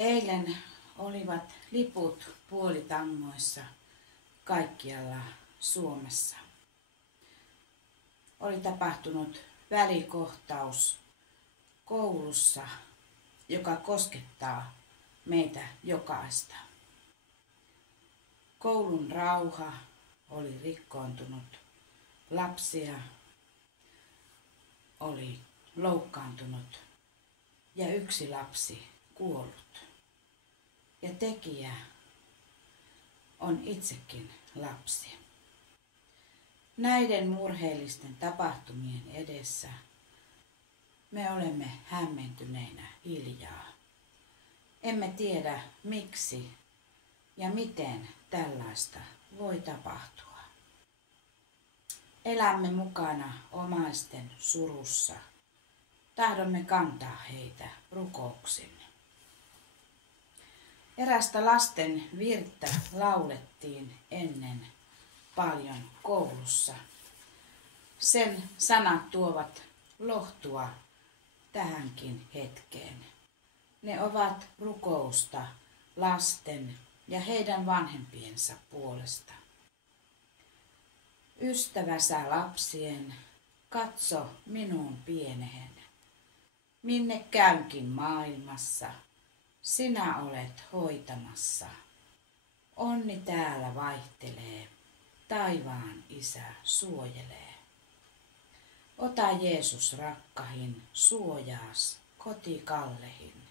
Eilen olivat liput puolitangoissa kaikkialla Suomessa. Oli tapahtunut välikohtaus koulussa, joka koskettaa meitä jokaista. Koulun rauha oli rikkoontunut, lapsia oli loukkaantunut ja yksi lapsi kuollut. Ja tekijä on itsekin lapsi. Näiden murheellisten tapahtumien edessä me olemme hämmentyneinä hiljaa. Emme tiedä miksi ja miten tällaista voi tapahtua. Elämme mukana omaisten surussa. Tahdomme kantaa heitä rukouksin. Erästä lasten virttä laulettiin ennen paljon koulussa. Sen sanat tuovat lohtua tähänkin hetkeen. Ne ovat rukousta lasten ja heidän vanhempiensa puolesta. Ystäväsä lapsien, katso minuun pienehen. Minne käynkin maailmassa, sinä olet hoitamassa. Onni täällä vaihtelee, taivaan Isä suojelee. Ota Jeesus rakkahin, suojaas kotikallehin.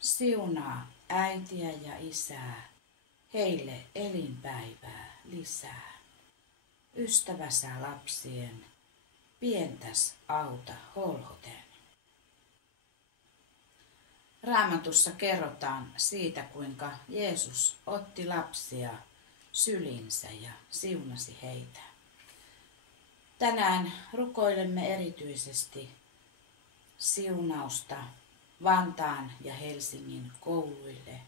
Siunaa äitiä ja isää, heille elinpäivää lisää. Ystäväsä lapsien, pientäs auta holhoten. Raamatussa kerrotaan siitä, kuinka Jeesus otti lapsia syliinsä ja siunasi heitä. Tänään rukoilemme erityisesti siunausta Vantaan ja Helsingin kouluille,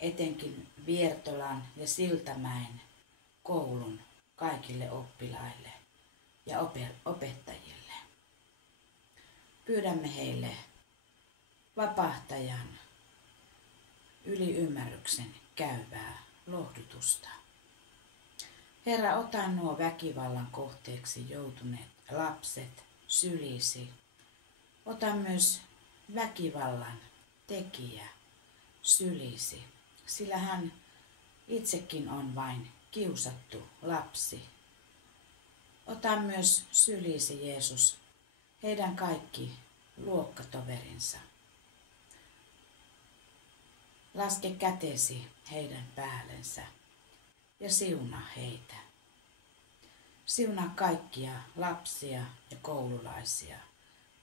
etenkin Viertolan ja Siltamäen koulun kaikille oppilaille ja opettajille. Pyydämme heille vapahtajan yli ymmärryksen käyvää lohdutusta. Herra, ota nuo väkivallan kohteeksi joutuneet lapset sylisi. Ota myös väkivallan tekijä sylisi, sillä hän itsekin on vain kiusattu lapsi. Ota myös sylisi, Jeesus, heidän kaikki luokkatoverinsa. Laske kätesi heidän päällensä ja siunaa heitä. Siunaa kaikkia lapsia ja koululaisia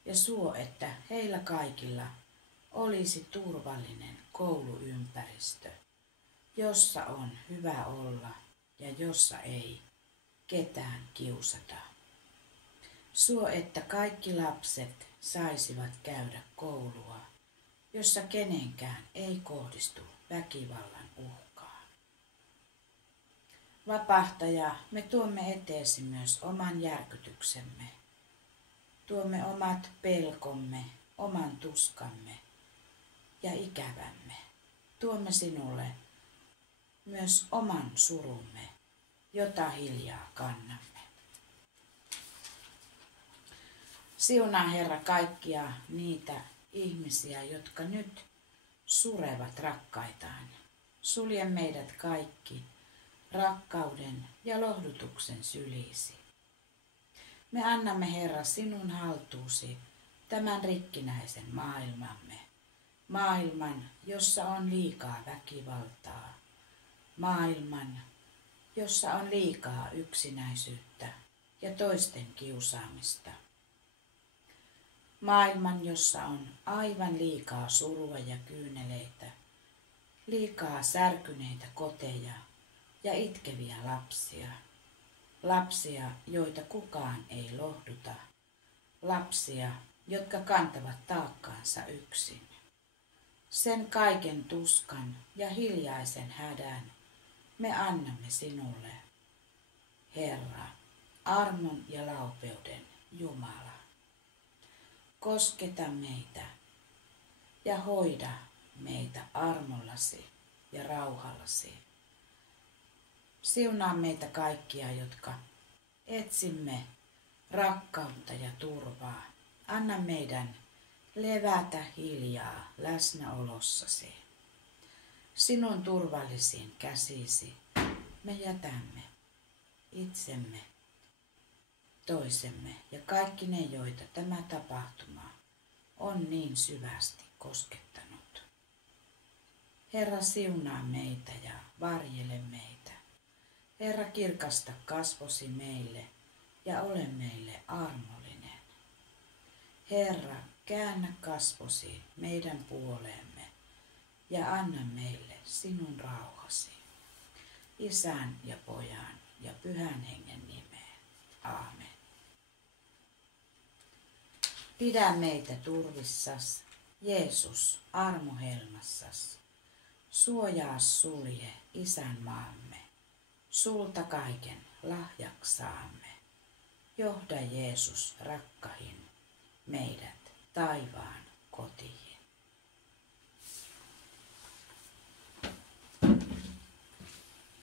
ja suo, että heillä kaikilla olisi turvallinen kouluympäristö, jossa on hyvä olla ja jossa ei ketään kiusata. Suo, että kaikki lapset saisivat käydä koulua, jossa kenenkään ei kohdistu väkivallan uhkaa. Vapahtaja, me tuomme eteesi myös oman järkytyksemme. Tuomme omat pelkomme, oman tuskamme ja ikävämme. Tuomme sinulle myös oman surumme, jota hiljaa kannamme. Siunaa, Herra, kaikkia niitä ihmisiä, jotka nyt surevat rakkaitaan. Sulje meidät kaikki rakkauden ja lohdutuksen syliisi. Me annamme, Herra, sinun haltuusi tämän rikkinäisen maailmamme. Maailman, jossa on liikaa väkivaltaa. Maailman, jossa on liikaa yksinäisyyttä ja toisten kiusaamista. Maailman, jossa on aivan liikaa surua ja kyyneleitä, liikaa särkyneitä koteja ja itkeviä lapsia. Lapsia, joita kukaan ei lohduta. Lapsia, jotka kantavat taakkaansa yksin. Sen kaiken tuskan ja hiljaisen hädän me annamme sinulle, Herra, armon ja laupeuden Jumala. Kosketa meitä ja hoida meitä armollasi ja rauhallasi. Siunaa meitä kaikkia, jotka etsimme rakkautta ja turvaa. Anna meidän levätä hiljaa läsnäolossasi. Sinun turvallisiin käsisi me jätämme itsemme, toisemme ja kaikki ne, joita tämä tapahtuma on niin syvästi koskettanut. Herra, siunaa meitä ja varjele meitä. Herra, kirkasta kasvosi meille ja ole meille armollinen. Herra, käännä kasvosi meidän puoleemme ja anna meille sinun rauhasi. Isän ja Pojan ja Pyhän Hengen nimeen. Aamen. Pidä meitä turvissas, Jeesus, armohelmassas. Suojaa sulje, isänmaamme, sulta kaiken lahjaksaamme. Johda Jeesus rakkahin meidät taivaan kotiin.